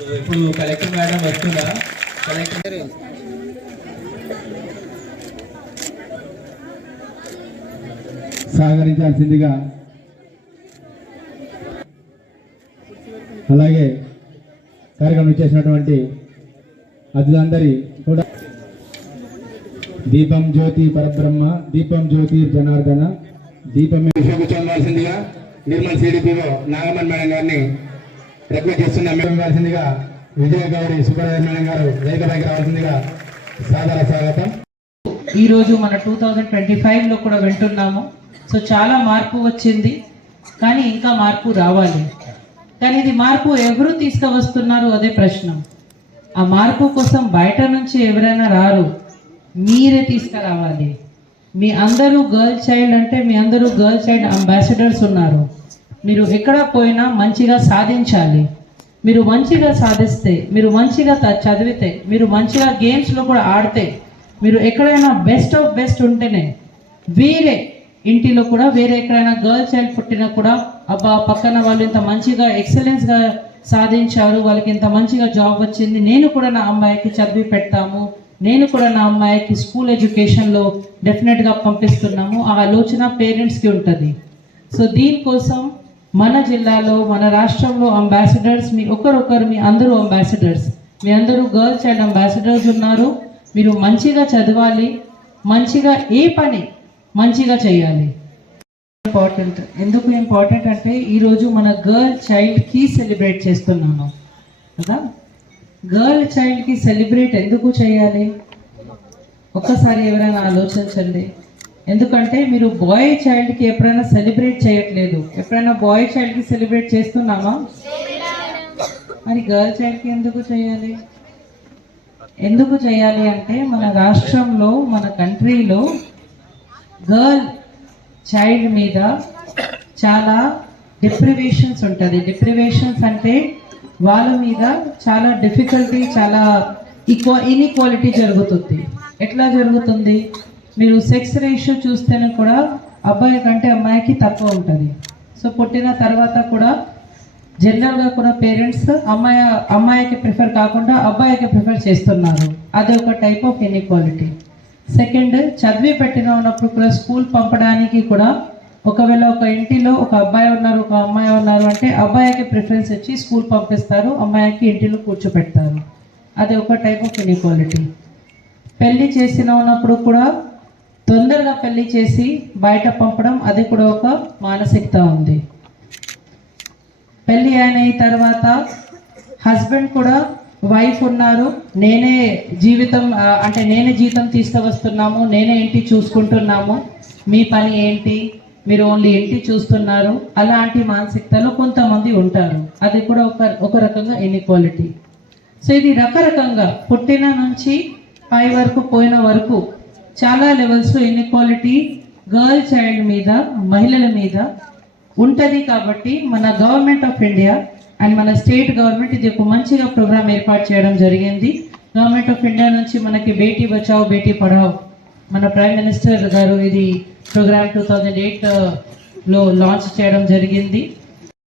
ఇప్పుడు collector madam వస్తుందా? Collector సహకరించాల్సిందిగా, అలాగే కార్యక్రమం చేసినటువంటి అతిథులందరి కూడా దీపం జ్యోతి పరబ్రహ్మ, దీపం జ్యోతి జనార్దన, దీపం కూర్చోవాల్సిందిగా నిర్మల్ సిడిపిఓ నాగమన్ మేడం గారిని రిక్వెస్ట్ చేస్తున్నాల్సిందిగా విజయ గౌరి సూపర్వైజర్ మేడం గారు వేదికపైకి రావాల్సిందిగా సాదర స్వాగతం. ఈరోజు మన 2025లో కూడా వింటున్నాము. సో చాలా మార్పు వచ్చింది, కానీ ఇంకా మార్పు రావాలి. కానీ ఇది మార్పు ఎవరు తీసుకువస్తున్నారు అదే ప్రశ్న. ఆ మార్పు కోసం బయట నుంచి ఎవరైనా రారు, మీరే తీసుకురావాలి. మీ అందరూ గర్ల్ చైల్డ్ అంటే మీ అందరూ గర్ల్ చైల్డ్ అంబాసిడర్స్ ఉన్నారు. మీరు ఎక్కడ పోయినా మంచిగా సాధించాలి. మీరు మంచిగా సాధిస్తే, మీరు మంచిగా చదివితే, మీరు మంచిగా గేమ్స్లో కూడా ఆడితే, మీరు ఎక్కడైనా బెస్ట్ ఆఫ్ బెస్ట్ ఉంటేనే వేరే ఇంటిలో కూడా వేరే ఎక్కడైనా గర్ల్ చైల్డ్ పుట్టినా కూడా అబ్బా పక్కన వాళ్ళు ఇంత మంచిగా ఎక్సలెన్స్గా సాధించారు, వాళ్ళకి ఇంత మంచిగా జాబ్ వచ్చింది, నేను కూడా నా అమ్మాయికి చదివి పెడతాము, నేను కూడా నా అమ్మాయికి స్కూల్ ఎడ్యుకేషన్లో డెఫినెట్గా పంపిస్తున్నాము, ఆ ఆలోచన పేరెంట్స్కి ఉంటుంది. సో దీనికోసం మన జిల్లాలో మన రాష్ట్రంలో అంబాసిడర్స్ మీ ఒకరొకరు, మీ అందరూ అంబాసిడర్స్, మీ అందరూ గర్ల్ చైల్డ్ అంబాసిడర్స్ ఉన్నారు. మీరు మంచిగా చదవాలి, మంచిగా ఏ పని మంచిగా చేయాలి. ఇంపార్టెంట్. ఎందుకు ఇంపార్టెంట్ అంటే ఈరోజు మన గర్ల్ చైల్డ్కి సెలబ్రేట్ చేస్తున్నాము కదా. గర్ల్ చైల్డ్కి సెలబ్రేట్ ఎందుకు చేయాలి ఒక్కసారి ఎవరైనా ఆలోచించండి. ఎందుకంటే మీరు బాయ్ చైల్డ్కి ఎప్పుడైనా సెలబ్రేట్ చేయట్లేదు. ఎప్పుడైనా బాయ్ చైల్డ్కి సెలబ్రేట్ చేస్తున్నామా? మరి గర్ల్ చైల్డ్కి ఎందుకు చేయాలి? ఎందుకు చేయాలి అంటే మన రాష్ట్రంలో, మన కంట్రీలో గర్ల్ చైల్డ్ మీద చాలా డిప్రివేషన్స్ ఉంటుంది. డిప్రివేషన్స్ అంటే వాళ్ళ మీద చాలా డిఫికల్టీ, చాలా ఇన్ఈక్వాలిటీ జరుగుతుంది. ఎట్లా జరుగుతుంది? మీరు సెక్స్ రేషియో చూస్తేనే కూడా అబ్బాయి కంటే అమ్మాయికి తక్కువ ఉంటుంది. సో పుట్టిన తర్వాత కూడా జనరల్గా కూడా పేరెంట్స్ అమ్మాయికి ప్రిఫర్ కాకుండా అబ్బాయికి ప్రిఫర్ చేస్తున్నారు. అది ఒక టైప్ ఆఫ్ ఇన్ఈక్వాలిటీ. సెకండ్, చదివి పెట్టిన ఉన్నప్పుడు కూడా స్కూల్ పంపడానికి కూడా ఒకవేళ ఒక ఇంటిలో ఒక అబ్బాయి ఉన్నారు, ఒక అమ్మాయి ఉన్నారు అంటే అబ్బాయికి ప్రిఫరెన్స్ ఇచ్చి స్కూల్ పంపిస్తారు, అమ్మాయికి ఇంటిలో కూర్చోపెడతారు. అది ఒక టైప్ ఆఫ్ ఇన్ఈక్వాలిటీ. పెళ్లి చేసిన ఉన్నప్పుడు కూడా తొందరగా పెళ్లి చేసి బయట పంపడం, అది కూడా ఒక మానసికత ఉంది. పెళ్ళి అయిన తర్వాత హస్బెండ్ కూడా వైఫ్ ఉన్నారు, నేనే జీతం తీసుకువస్తున్నాము, నేనే ఇంటి చూసుకుంటున్నాము, మీ పని ఏంటి, మీరు ఓన్లీ ఇంటి చూస్తున్నారు, అలాంటి మానసికతలో కొంతమంది ఉంటారు. అది కూడా ఒక రకంగా ఇన్ఈక్వాలిటీ. సో ఇది రకరకంగా పుట్టిన నుంచి పై వరకు పోయిన వరకు చాలా లెవెల్స్లో ఇన్ఈక్వాలిటీ గర్ల్ చైల్డ్ మీద, మహిళల మీద ఉంటుంది. కాబట్టి మన గవర్నమెంట్ ఆఫ్ ఇండియా అండ్ మన స్టేట్ గవర్నమెంట్ ఇది ఒక మంచిగా ప్రోగ్రామ్ ఏర్పాటు చేయడం జరిగింది. గవర్నమెంట్ ఆఫ్ ఇండియా నుంచి మనకి బేటీ బచావ్ బేటీ పఢావ్ మన ప్రైమ్ మినిస్టర్ గారు ఇది ప్రోగ్రామ్ 2008లో లాంచ్ చేయడం జరిగింది.